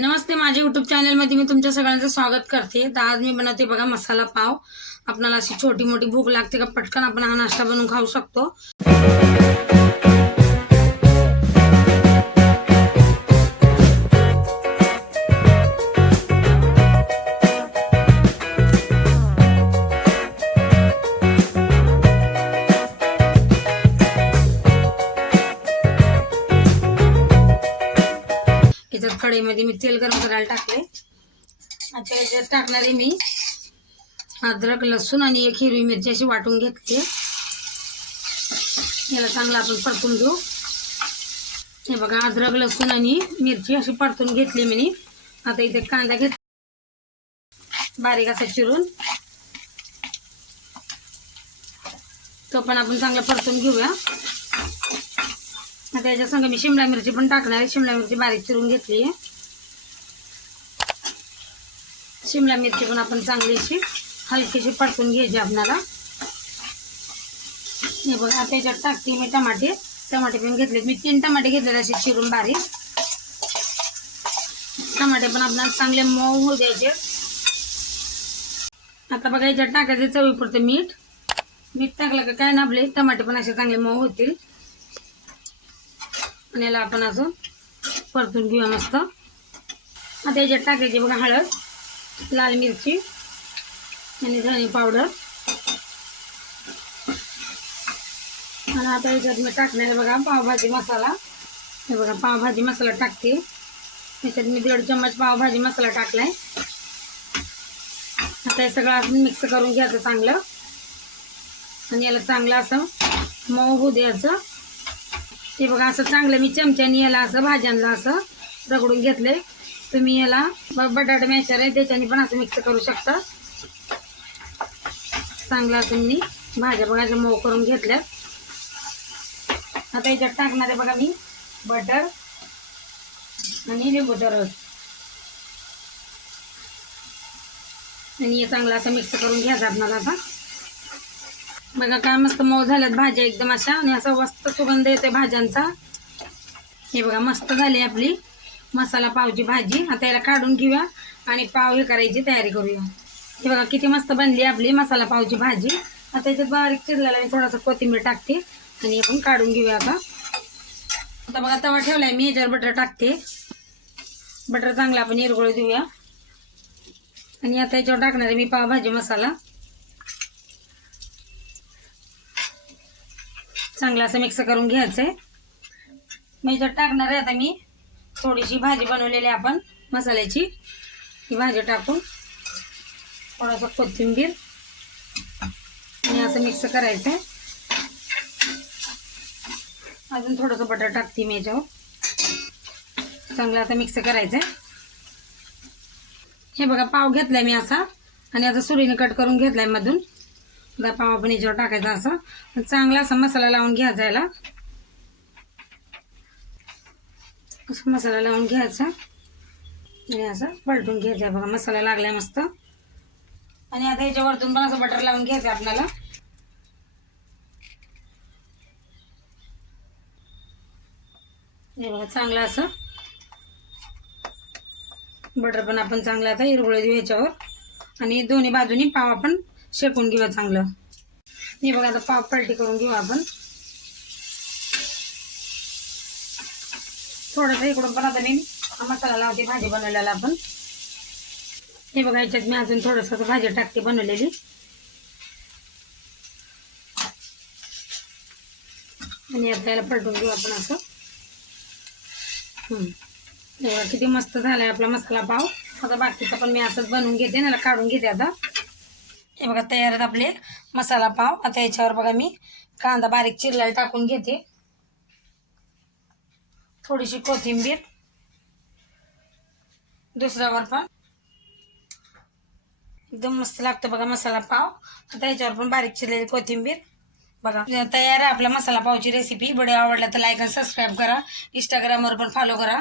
नमस्ते माझ्या युट्यूब चॅनलमध्ये मी तुमच्या सगळ्यांचं स्वागत करते. तर आज मी बनवते बघा मसाला पाव. आपणाला अशी छोटी मोठी भूक लागते का पटकन आपण हा नाश्ता बनवून खाऊ शकतो. कढईमध्ये मी तेल गरम करायला टाकले आता याच्यात टाकणारे मी अद्रक लसूण आणि एक हिरवी मिरची अशी वाटून घेतली. याला चांगलं आपण परतून घेऊ. हे बघा अद्रक लसूण आणि मिरची अशी परतून घेतली मी. आता इथे कांदा घेत बारीक असा चिरून. तो पण आपण चांगला परतून घेऊया. त्याच्या संग मी शिमला मिरची पण टाकणार. आहे शिमला मिरची बारीक चिरून घेतली. आहे शिमला मिरची पण आपण चांगलीशी हलकीशी पडसून घ्यायची आपणाला. हे बघ आता याच्यात टाकते मी टमाटे. टमाटे पण घेतले मी तीन टमाटे घेतलेले असे चिरून बारीक. टमाटे पण आपल्याला चांगले मऊ होऊ द्यायचे. आता बघा याच्यात टाकायचे चवीपुरतं मीठ. मीठ टाकलं का काय ना आपले टमाटे पण असे चांगले मऊ होतील. आणि याला आपण असं परतून घेऊया मस्त. आता याच्यात टाकायची बघा हळद लाल मिरची आणि धणे पावडर. आणि आता याच्यात मी टाकणार बघा पावभाजी मसाला. हे बघा पावभाजी मसाला टाकते. याच्यात मी दीड चम्मच पावभाजी मसाला टाकलाय. आता हे सगळं असं मिक्स करून घ्यायचं चांगलं. आणि याला चांगलं असं मऊ होऊ द्यायचं. हे बघा असं चांगलं मी चमच्याने याला असं भाज्यांना असं रगडून घेतले तुम्ही याला बटाटा मॅशर आहे त्याच्याने पण असं मिक्स करू शकता. चांगलं असं मी भाज्या बघा मऊ करून घेतल्या आता याच्यात टाकणार आहे बघा मी बटर आणि लिंबूचा रस आणि हे चांगलं असं मिक्स करून घ्यायचं आपणाला आता. बघा काय मस्त मऊ झाल्यात भाज्या एकदम अशा. आणि असा मस्त सुगंध येते भाज्यांचा. हे बघा मस्त झाली आपली मसाला पावची भाजी. आता याला काढून घेऊया आणि पाव हे करायची तयारी करूया. हे बघा किती मस्त बनली आपली मसाला पावची भाजी. आता याच्यात बारीक चिरलेला मी थोडासा कोथिंबीर टाकते आणि आपण काढून घेऊया आता. आता बघा तवा ठेवलाय मी याच्यावर बटर टाकते. बटर चांगला आपण इरगोळ देऊया. आणि आता याच्यावर टाकणार आहे मी पावभाजी मसाला. चांगलं असं मिक्स करून घ्यायचं आहे मी याच्यात टाकणार आहे आता मी. थोडीशी भाजी बनवलेली आपण मसाल्याची. ही भाजी टाकून थोडासा कोथिंबीर. आणि असं मिक्स करायचं आहे अजून थोडंसं बटर टाकते मी याच्यावर. चांगलं आता मिक्स करायचं आहे हे बघा पाव घेतलाय मी असा. आणि आता सुरीने कट करून घेतलाय मधून. पाव पण याच्यावर टाकायचा असा. चांगला असा मसाला लावून घ्यायचा याला असं मसाला लावून घ्यायचा. आणि असं पलटून घ्यायचा बघा मसाला लागलाय मस्त. आणि आता याच्यावरतून पण असं बटर लावून घ्यायचं आपल्याला. हे बघा चांगलं असं. बटर पण आपण चांगलं आता हिरगुळे देऊ याच्यावर. आणि दोन्ही बाजूनी पाव आपण शेकून घेऊया चांगलं. हे बघा आता पाव पलटी करून घेऊ आपण. थोडंसं इकडून पण आता मी मसाला लावते भाजी बनवलेला आपण. हे बघा याच्यात मी अजून थोडंसं भाजी टाकते बनवलेली. आणि आता याला पलटून घेऊ आपण असं. हे बघा किती मस्त झालाय आपला मसाला पाव. आता बाकीचा पण मी असंच बनवून घेते ना काढून घेते आता. हे बघा तयार आहेत आपले मसाला पाव. आता याच्यावर बघा मी कांदा बारीक चिरलेला टाकून घेते. थोडीशी कोथिंबीर. दुसऱ्यावर पण. एकदम मस्त लागतं बघा मसाला पाव. आता याच्यावर पण बारीक चिरलेली कोथिंबीर. बघा तयार आहे आपला मसाला पावची रेसिपी व्हिडिओ आवडला तर लाईक आणि सबस्क्राईब करा. इंस्टाग्रामवर पण फॉलो करा.